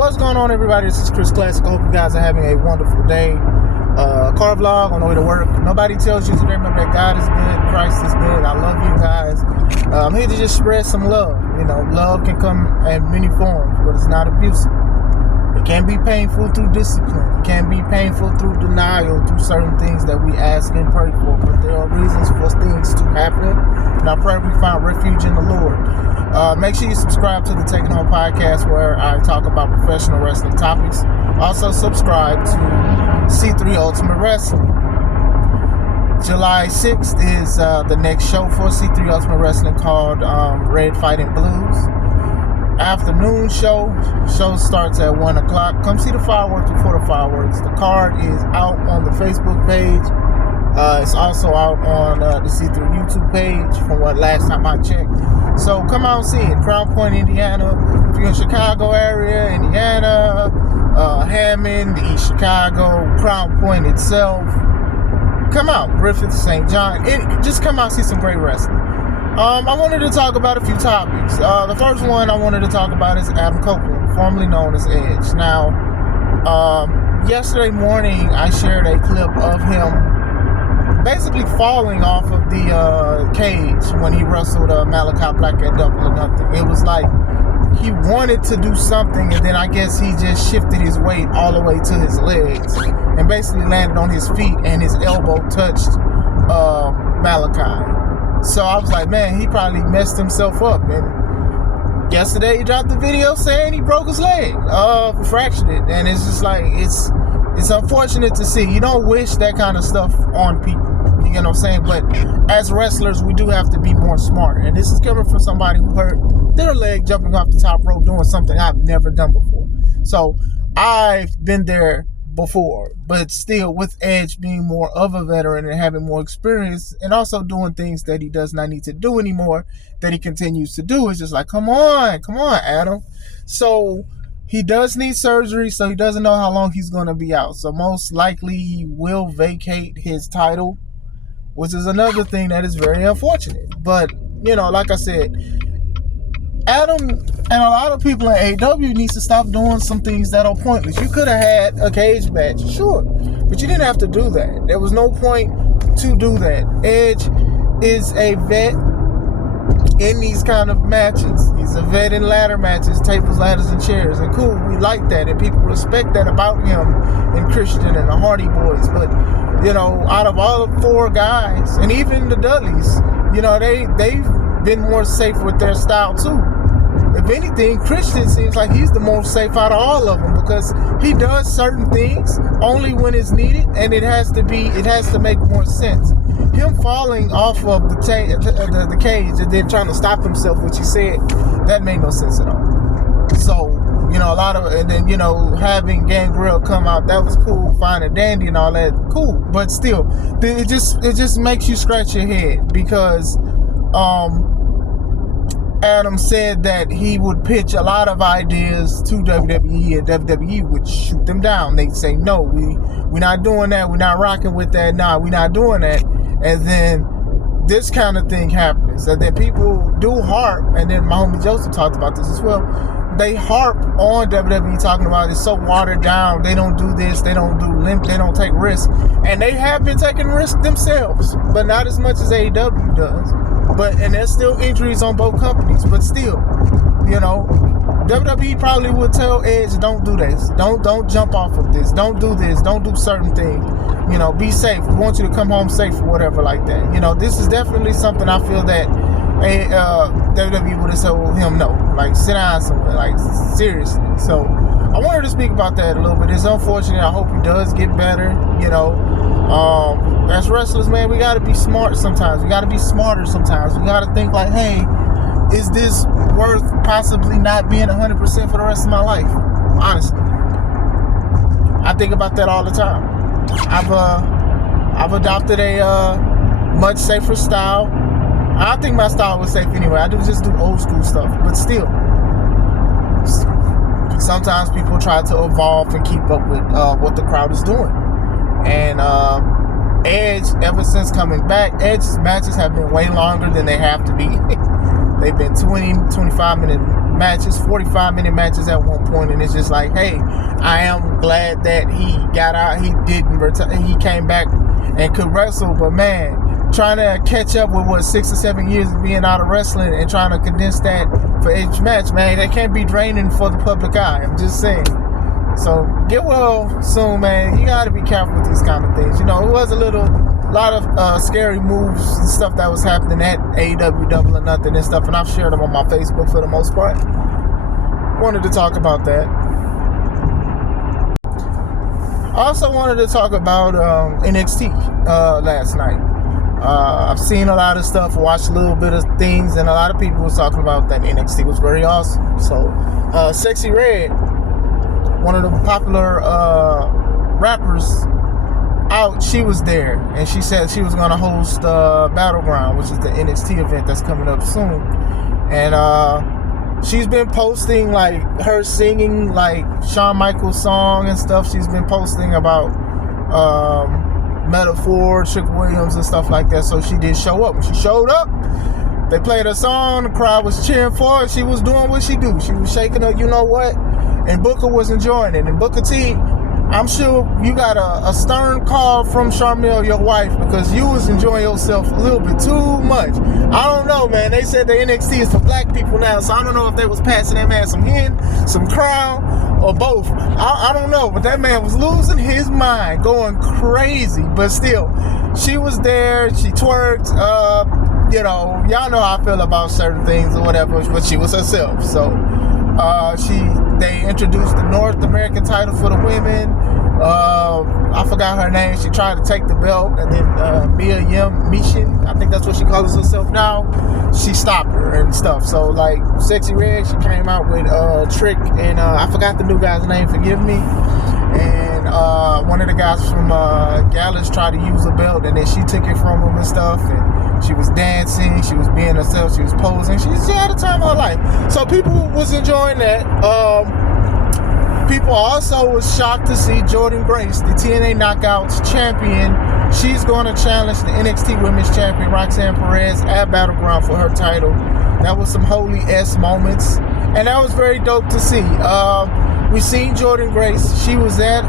What's going on, everybody? This is Chris Classic. I hope you guys are having a wonderful day. Car vlog on the way to work. Nobody tells you to remember that God is good, Christ is good. I love you guys. I'm here to just spread some love. You know, love can come in many forms, but it's not abusive. It can be painful through discipline. It can be painful through denial, through certain things that we ask and pray for. But there are reasons for things to happen, and I pray we find refuge in the Lord. Make sure you subscribe to the Taking Home Podcast, where I talk about professional wrestling topics. Also, subscribe to C3 Ultimate Wrestling. July 6th is the next show for C3 Ultimate Wrestling, called Red Fighting Blues. Afternoon show starts at 1 o'clock. Come see the fireworks before the fireworks. The card is out on the Facebook page. It's also out on the C3 YouTube page from what last time I checked. So come out and see it. Crown Point, Indiana. If you're in Chicago area, Indiana, Hammond, East Chicago, Crown Point itself, come out. Griffith, St. John. Just come out and see some great wrestling. I wanted to talk about a few topics. The first one I wanted to talk about is Adam Copeland, formerly known as Edge. Now, yesterday morning I shared a clip of him basically falling off of the cage when he wrestled Malachi Black at Double or Nothing. It was like he wanted to do something, and then I guess he just shifted his weight all the way to his legs and basically landed on his feet, and his elbow touched Malachi. So I was like, man, he probably messed himself up. And yesterday he dropped the video saying he broke his leg, fractured it. And it's just like, it's unfortunate to see. You don't wish that kind of stuff on people. You know what I'm saying? But as wrestlers, we do have to be more smart. And this is coming from somebody who hurt their leg jumping off the top rope doing something I've never done before. So I've been there before, but still, with Edge being more of a veteran and having more experience, and also doing things that he does not need to do anymore that he continues to do, it's just like, come on Adam. So he does need surgery, so he doesn't know how long he's going to be out. So most likely he will vacate his title, which is another thing that is very unfortunate. But you know, like I said, Adam and a lot of people in AEW needs to stop doing some things that are pointless. You could have had a cage match, sure, but you didn't have to do that. There was no point to do that. Edge is a vet in these kind of matches. He's a vet in ladder matches, tables, ladders, and chairs. And cool, we like that, and people respect that about him and Christian and the Hardy Boys. But, you know, out of all the four guys, and even the Dudleys, you know, they've been more safe with their style too. If anything, Christian seems like he's the most safe out of all of them, because he does certain things only when it's needed, and it has to make more sense. Him falling off of the cage and then trying to stop himself, which he said, that made no sense at all. So, you know, and then, you know, having Gangrel come out, that was cool, fine and dandy and all that, cool. But still, it just makes you scratch your head, because Adam said that he would pitch a lot of ideas to WWE, and WWE would shoot them down. They'd say, no, we're not doing that. We're not rocking with that. Nah, we're not doing that. And then this kind of thing happens. And then people do harp, and then my homie Joseph talked about this as well. They harp on WWE, talking about it's so watered down. They don't do this. They don't do limp. They don't take risks. And they have been taking risks themselves, but not as much as AEW does. And there's still injuries on both companies, but still, you know, WWE probably would tell Edge, don't do this, don't jump off of this, don't do this, don't do certain things, you know, be safe, we want you to come home safe or whatever like that. You know, this is definitely something I feel that WWE would have told him no, like sit down somewhere, like seriously. So I wanted to speak about that a little bit. It's unfortunate. I hope he does get better, you know. As wrestlers, man, we got to be smart sometimes. We got to be smarter sometimes. We got to think like, hey, is this worth possibly not being 100% for the rest of my life? Honestly, I think about that all the time. I've adopted a much safer style. I think my style was safe anyway. I do just do old school stuff, but still, sometimes people try to evolve and keep up with what the crowd is doing. And Edge, ever since coming back, Edge's matches have been way longer than they have to be. They've been 20, 25 minute matches, 45-minute matches at one point, and it's just like, hey, I am glad that he got out. He didn't retire. He came back and could wrestle, but man, trying to catch up with 6 or 7 years of being out of wrestling and trying to condense that for each match, man, that can't be draining for the public eye. I'm just saying. So get well soon, man. You got to be careful with these kind of things. You know, it was a lot of scary moves and stuff that was happening at AEW Double or Nothing and stuff, and I've shared them on my Facebook for the most part. Wanted to talk about that. I also wanted to talk about NXT last night. I've seen a lot of stuff, watched a little bit of things, and a lot of people was talking about that NXT was very awesome. So, Sexy Red, one of the popular rappers out, she was there, and she said she was going to host Battleground, which is the NXT event that's coming up soon. And she's been posting like her singing like Shawn Michaels song and stuff. She's been posting about Metaphor, Trick Williams and stuff like that. So she did show up. When she showed up, they played her song, the crowd was cheering for her. She was doing what she do. She was shaking her, you know what? And Booker was enjoying it. And Booker T, I'm sure you got a stern call from Charmel, your wife, because you was enjoying yourself a little bit too much. I don't know, man. They said the NXT is for black people now, so I don't know if they was passing that man some hen, some crown, or both. I don't know, but that man was losing his mind, going crazy. But still, she was there. She twerked. You know, y'all know how I feel about certain things or whatever, but she was herself. So they introduced the North American title for the women. I forgot her name. She tried to take the belt, and then Mia Yim Mishin, I think that's what she calls herself now, she stopped her and stuff. So like Sexy Red, she came out with Trick, and I forgot the new guy's name, forgive me. And one of the guys from Gallus tried to use the belt, and then she took it from him and stuff, and she was dancing, she was being herself, she was posing, she had a time of her life. So people was enjoying that. People also was shocked to see Jordynne Grace, the TNA Knockouts champion. She's going to challenge the NXT Women's Champion Roxanne Perez at Battleground for her title. That was some holy-s moments, and that was very dope to see. We seen Jordynne Grace. She was at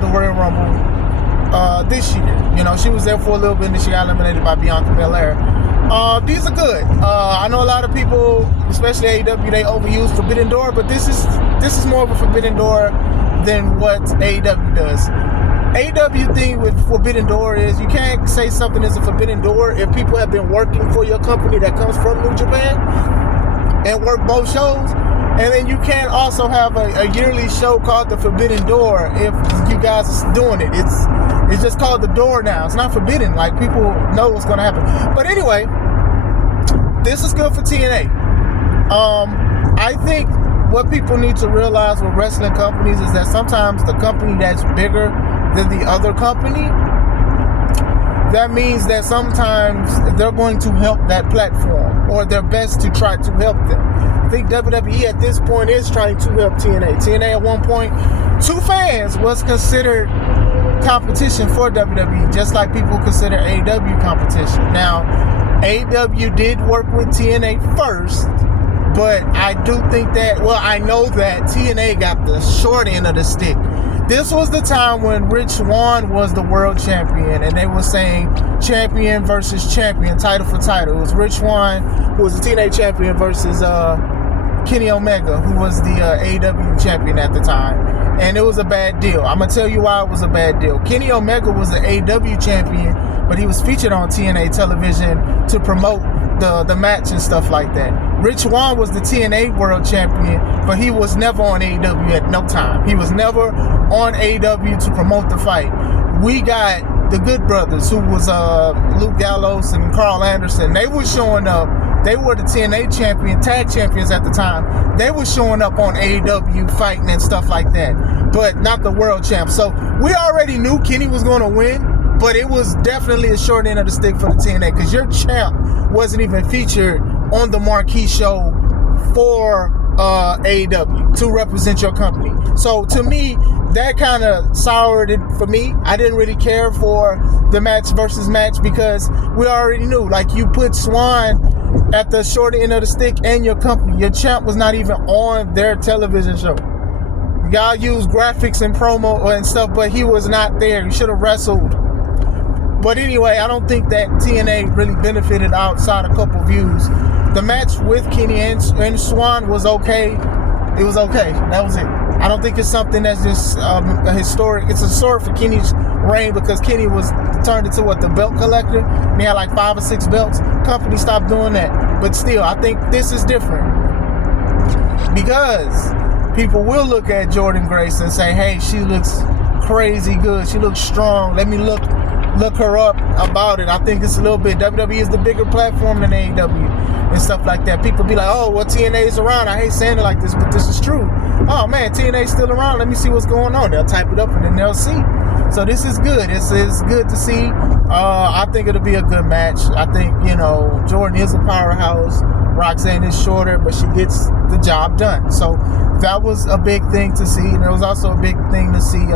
the Royal Rumble this year. You know, she was there for a little bit, and then she got eliminated by Bianca Belair. These are good. I know a lot of people, especially AEW, they overuse Forbidden Door, but this is more of a Forbidden Door than what AEW does. AEW thing with Forbidden Door is you can't say something is a Forbidden Door if people have been working for your company that comes from New Japan and work both shows. And then you can't also have a yearly show called the Forbidden Door if you guys are doing it. It's just called the Door now. It's not forbidden. Like, people know what's going to happen. But anyway, this is good for TNA. I think what people need to realize with wrestling companies is that sometimes the company that's bigger than the other company, that means that sometimes they're going to help that platform, or their best to try to help them. I think WWE at this point is trying to help TNA. TNA at one point, to fans, was considered competition for WWE, just like people consider AEW competition. Now, AEW did work with TNA first, but I do think that, well, I know that TNA got the short end of the stick. This was the time when Rich Swann was the world champion, and they were saying champion versus champion, title for title. It was Rich Swann, who was the TNA champion, versus Kenny Omega, who was the AEW champion at the time. And it was a bad deal. I'm going to tell you why it was a bad deal. Kenny Omega was the AEW champion, but he was featured on TNA television to promote the match and stuff like that. Rich Swann was the TNA world champion, but he was never on AEW at no time. He was never on AEW to promote the fight. We got the Good Brothers, who was Luke Gallows and Carl Anderson. They were showing up. They were the TNA tag champions at the time. They were showing up on AEW fighting and stuff like that, but not the world champ. So we already knew Kenny was going to win, but it was definitely a short end of the stick for the TNA, because your champ wasn't even featured on the marquee show for AEW to represent your company. So to me, that kind of soured it for me. I didn't really care for the match versus match, because we already knew, like, you put Swan at the short end of the stick and your company. Your champ was not even on their television show. Y'all used graphics and promo and stuff, but he was not there. He should have wrestled. But anyway, I don't think that TNA really benefited outside a couple views. The match with Kenny and Swan was okay. It was okay. That was it. I don't think it's something that's just a historic. It's a historic for Kenny's reign because Kenny was turned into the belt collector. And he had like 5 or 6 belts. Company stopped doing that. But still, I think this is different because people will look at Jordynne Grace and say, "Hey, she looks crazy good. She looks strong. Let me look her up about it." I think it's a little bit. WWE is the bigger platform than AEW and stuff like that. People be like, "Oh, well, TNA is around." I hate saying it like this, but this is true. Oh man, TNA's still around. Let me see what's going on. They'll type it up and then they'll see. So this is good. It's good to see. I think it'll be a good match. I think, Jordynne is a powerhouse. Roxanne is shorter, but she gets the job done. So that was a big thing to see. And it was also a big thing to see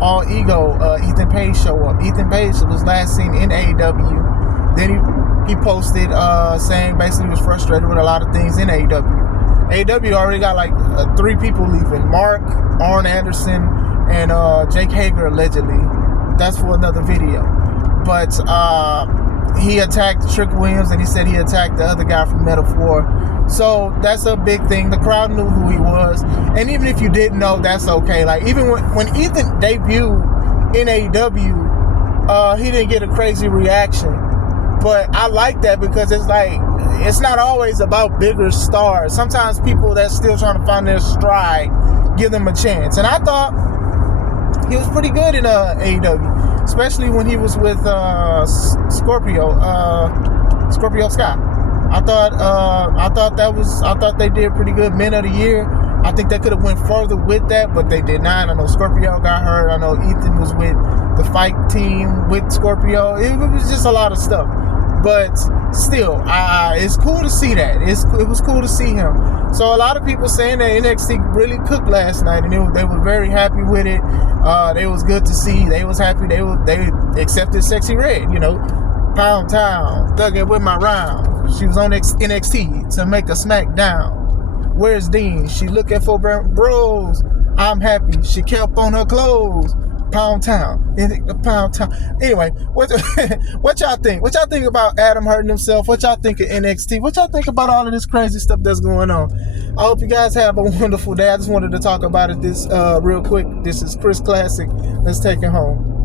All Ego, Ethan Page show up. Ethan Page was last seen in AEW. Then he posted saying basically he was frustrated with a lot of things in AEW. AEW already got like 3 people leaving. Mark, Arn Anderson, and Jake Hager allegedly. That's for another video. But he attacked Trick Williams and he said he attacked the other guy from Metaphor. So that's a big thing. The crowd knew who he was. And even if you didn't know, that's okay. Like even when Ethan debuted in AEW, he didn't get a crazy reaction. But I like that because it's like, it's not always about bigger stars. Sometimes people that's still trying to find their stride, give them a chance. And I thought he was pretty good in AEW, especially when he was with Scorpio Sky. I thought they did pretty good. Men of the Year. I think they could have went further with that, but they did not. I know Scorpio got hurt. I know Ethan was with the fight team with Scorpio. It was just a lot of stuff. But still, it's cool to see that. It was cool to see him. So a lot of people saying that NXT really cooked last night, and they were very happy with it. They was good to see. They was happy. They accepted Sexy Red. Pound Town, thugging with my round. She was on NXT to make a SmackDown. Where's Dean? She looking for bros. I'm happy. She kept on her clothes. Pound Town. Pound Town. Anyway, what y'all think? What y'all think about Adam hurting himself? What y'all think of NXT? What y'all think about all of this crazy stuff that's going on? I hope you guys have a wonderful day. I just wanted to talk about it this real quick. This is Chris Classic. Let's take it home.